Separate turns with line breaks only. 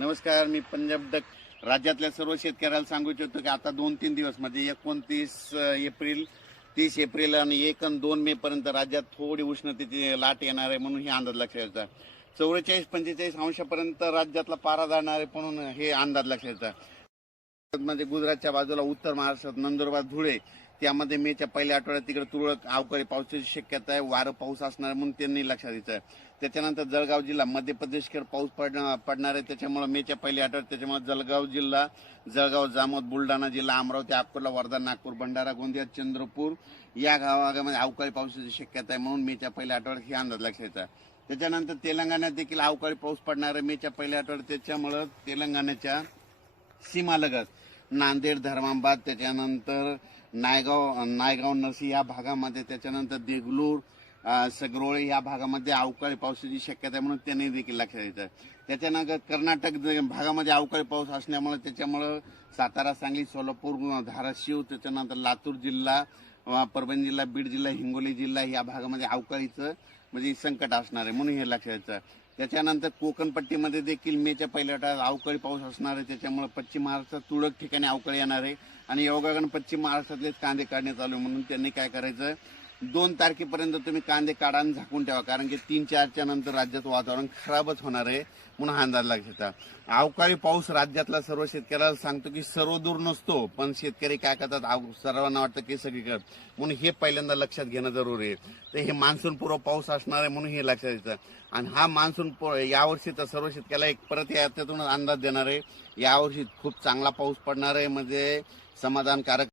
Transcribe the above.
नमस्कार मी पंजाब डक राज्यातल्या सर्व शेतकऱ्याला सांगू इच्छितो की आता दोन तीन दिवस म्हणजे एकोणतीस एप्रिल तीस एप्रिल आणि एक आणि दोन मे पर्यंत राज्यात थोडी उष्णतेची लाट येणार आहे म्हणून हे अंदाज लक्षात घ्यायचा चौवेचाळीस पंचेचाळीस अंशापर्यंत राज्यातला पारा जाणार आहे म्हणून हे अंदाज लक्षात घ्यायचा म्हणजे गुजरातच्या बाजूला उत्तर महाराष्ट्रात नंदुरबार धुळे त्यामध्ये मेच्या पहिल्या आठवड्यात तिकडे तुरळक अवकाळी पावसाची शक्यता आहे. वारं पाऊस असणार म्हणून त्यांनी लक्षात द्यायचं आहे. त्याच्यानंतर जळगाव जिल्हा मध्य प्रदेशकडे पाऊस पडणार पडणार आहे. त्याच्यामुळे मेच्या पहिल्या आठवड्यात त्याच्यामुळे जळगाव जिल्हा जळगाव जामोद बुलढाणा जिल्हा अमरावती अकोला वर्धा नागपूर भंडारा गोंदिया चंद्रपूर या गावागामध्ये अवकाळी पावसाची शक्यता आहे म्हणून मेच्या पहिल्या आठवड्यात हे अंदाज लक्षात द्यायचा आहे. त्याच्यानंतर तेलंगणात देखील अवकाळी पाऊस पडणार आहे. मेच्या पहिल्या आठवड्यात त्याच्यामुळं तेलंगणाच्या सीमालगत. नांदेड धर्माबाद त्याच्यानंतर नायगाव नायगाव नरसी या भागामध्ये त्याच्यानंतर देगलूर सगरोळे या भागामध्ये अवकाळी पावसाची शक्यता आहे म्हणून त्यांनी देखील लक्षात द्यायचं. त्याच्यानंतर कर्नाटक भागामध्ये अवकाळी पाऊस असल्यामुळे त्याच्यामुळं सातारा सांगली सोलापूर धाराशिव त्याच्यानंतर लातूर जिल्हा परभणी जिल्हा बीड जिल्हा हिंगोली जिल्हा या भागामध्ये अवकाळीचं म्हणजे संकट असणार आहे म्हणून हे लक्षात त्याच्यानंतर कोकणपट्टीमध्ये देखील मेच्या पहिल्या आठवड्यात अवकाळी पाऊस असणार आहे. त्याच्यामुळे पश्चिम महाराष्ट्रात तुरळक ठिकाणी अवकाळी येणार आहे. आणि योगागण पश्चिम महाराष्ट्रातलेच कांदे काढण्यात आले म्हणून त्यांनी काय करायचं? दोन तारखेपर्यंत तुम्ही कांदे काढा आणि झाकून ठेवा कारण की तीन चारच्या नंतर राज्यात वातावरण खराबच होणार आहे म्हणून हा अंदाज लक्षात अवकाळी पाऊस राज्यातला सर्व शेतकऱ्याला सांगतो की सर्व दूर नसतो पण शेतकरी काय करतात? सर्वांना वाटतं की सगळीकडे. म्हणून हे पहिल्यांदा लक्षात घेणं जरुरी आहे. तर हे मान्सून पूर्व पाऊस असणार आहे म्हणून हे लक्षात येतं. आणि हा मान्सून यावर्षी तर सर्व शेतकऱ्याला एक परत याच्यातून अंदाज देणार आहे. यावर्षी खूप चांगला पाऊस पडणार आहे म्हणजे समाधानकारक